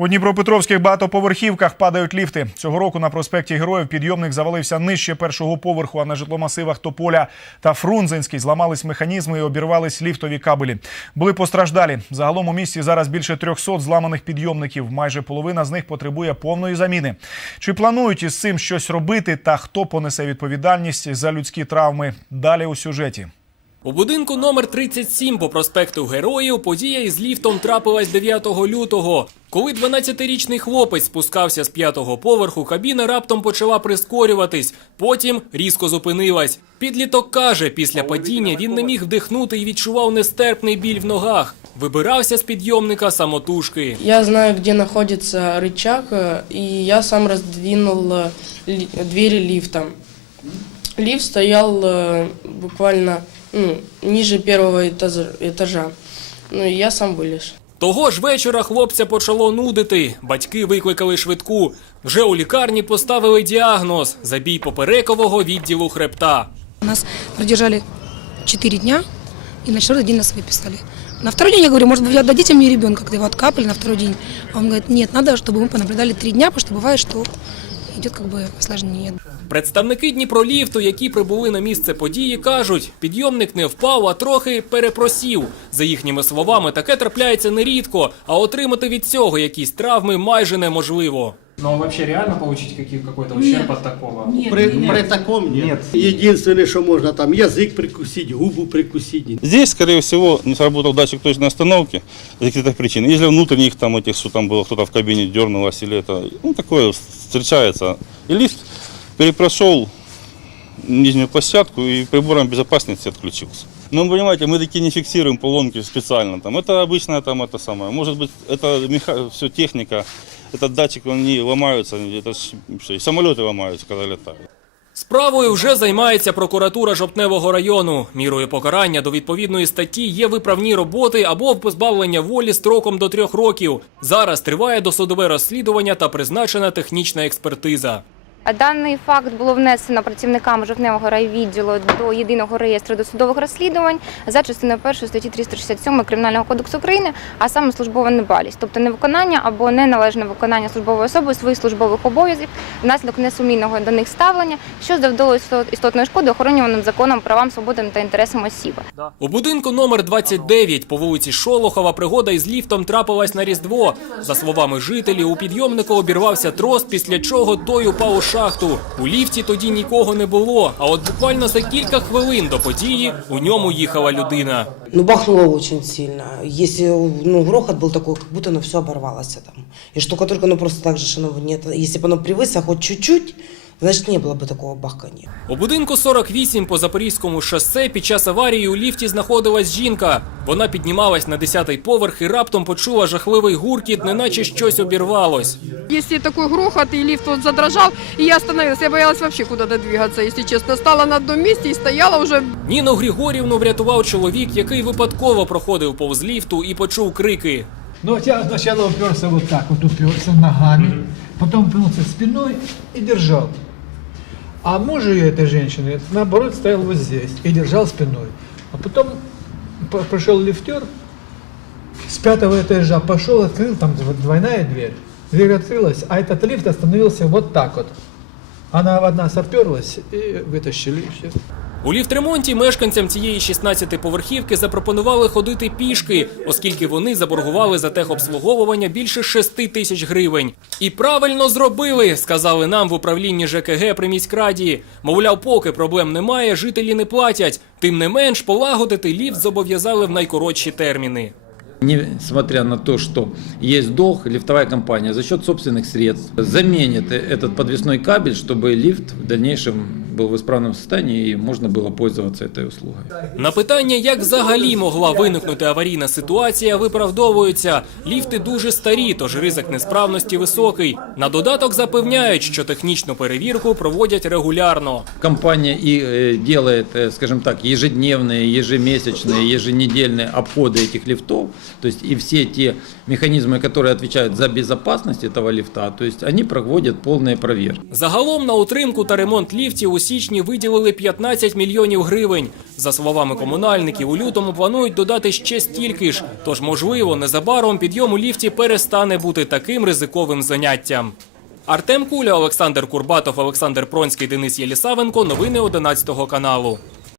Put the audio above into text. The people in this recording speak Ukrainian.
У Дніпропетровських багатоповерхівках падають ліфти. Цього року на проспекті Героїв підйомник завалився нижче першого поверху, а на житломасивах Тополя та Фрунзенський зламались механізми і обірвались ліфтові кабелі. Були постраждалі. Загалом у місті зараз більше 300 зламаних підйомників. Майже половина з них потребує повної заміни. Чи планують із цим щось робити та хто понесе відповідальність за людські травми? Далі у сюжеті. У будинку номер 37 по проспекту Героїв подія із ліфтом трапилась 9 лютого. Коли 12-річний хлопець спускався з п'ятого поверху, кабіна раптом почала прискорюватись, потім різко зупинилась. Підліток каже, після падіння він не міг вдихнути і відчував нестерпний біль в ногах. Вибирався з підйомника самотужки. Я знаю, где находится рычаг, э, и я сам раздвинул э, ли- двери лифта. Лифт стоял э, буквально ну, ниже первого этажа, этажа. Ну и я сам вылез. Того ж вечора хлопця почало нудити. Батьки викликали швидку. Вже у лікарні поставили діагноз забій поперекового відділу хребта. Нас продержали 4 дня и на четвертый день нас выписали. На второй день я говорю, может быть, вы отдадите мне ребенка, когда его откапали на второй день. А он говорит, нет, надо, чтобы мы понаблюдали 3 дня, потому что бывает, что идет как бы осложнение. Представники Дніпроліфту, які прибули на місце події, кажуть, підйомник не впав, а трохи перепросів. За їхніми словами, таке трапляється нерідко, а отримати від цього якісь травми майже неможливо. Но вообще реально получить какие- какой-то ущерб от такого? При, при таком нет. Единственное, что можно там язык прикусить, губу прикусить. Здесь, скорее всего, не сработал датчик точной остановки из каких-то причин. Или внутренних там этих, что там было, кто-то в кабине дернулось, или это, ну, такое встречается. И лифт перепрошел нижнюю площадку и прибором безопасности отключился. Ну, вы понимаете, мы такие не фиксируем поломки специально. Там. Это обычная там это самое. Может быть, это меха... все техника. Этот датчик, они ломаются. Это ж, что, и самолеты ломаются, когда летают. Справою вже займається прокуратура Жовтневого району. Мірою покарання до відповідної статті є виправні роботи або позбавлення волі строком до трьох років. Зараз триває досудове розслідування та призначена технічна експертиза. Даний факт було внесено працівниками жовтневого райвідділу до єдиного реєстру досудових розслідувань за частиною 1 статті 367 Кримінального кодексу України, а саме службова недбалість, тобто невиконання або неналежне виконання службовою особою своїх службових обов'язків внаслідок несумільного до них ставлення, що завдало істот- істотної шкоди охоронюваним законом правам, свободам та інтересам осіб. У будинку номер 29 по вулиці Шолохова пригода із ліфтом трапилась на Різдво. За словами жителів, у підйомнику обірвався трос, після чого той упав у шахту. У ліфті тоді нікого не було, а от буквально за кілька хвилин до події у ньому їхала людина. Ну, бахнуло очень сильно. Если, ну, грохот был такой, как будто оно все оборвалось там. И штукатурка, ну, просто так же, что оно нет. Если бы оно превысило хоть чуть-чуть, значит, не было бы такого бахкания. У будинку 48 по Запорізькому шосе під час аварії у ліфті знаходилась жінка. Вона піднімалась на 10-й поверх і раптом почула жахливий гуркіт, неначе щось обірвалось. Если такой грохот и лифт вот задрожал, и я остановилась, я боялась вообще куда-то двигаться, если честно. Стала на одном месте и стояла уже Ніну Григорівну врятував чоловік, який випадково проходив повз ліфту і почув крики. Ну, я сначала уперся вот так, вот уперся ногами, потом уперся спиной и держал. А муж ее этой женщины, наоборот, стоял вот здесь и держал спиной. А потом пришел лифтер с пятого этажа, пошел, открыл, там дв- двойная дверь. Дверь открылась, а этот лифт остановился вот так вот. Она в нас оперлась и вытащили. и всё. У ліфтремонті мешканцям цієї 16-поверхівки запропонували ходити пішки, оскільки вони заборгували за техобслуговування більше 6 тисяч гривень. І правильно зробили, сказали нам в управлінні ЖКГ при міськраді. Мовляв, поки проблем немає, жителі не платять. Тим не менш, полагодити ліфт зобов'язали в найкоротші терміни. Несмотря на то, что есть долг, лифтовая компания за счет собственных средств заменит этот подвесной кабель, чтобы лифт в дальнейшем был в исправном состоянии и можно было пользоваться этой услугой. На питання, як взагалі могла виникнути аварійна ситуація, виправдовуються. Ліфти дуже старі, тож ризик несправності високий. На додаток запевняють, що технічну перевірку проводять регулярно. Компания и э, делает, э, скажем так, ежедневные, ежемесячные, еженедельные обходы этих лифтов, то есть и все те механизмы, которые отвечают за безопасность этого лифта, то есть они проводят полные проверки. Загалом на утримку та ремонт ліфтів усі січні виділили 15 мільйонів гривень. За словами комунальників, у лютому планують додати ще стільки ж. Тож, можливо, незабаром підйом у ліфті перестане бути таким ризиковим заняттям. Артем Куля, Олександр Курбатов, Олександр Пронський, Денис Єлісавенко. Новини 11 каналу.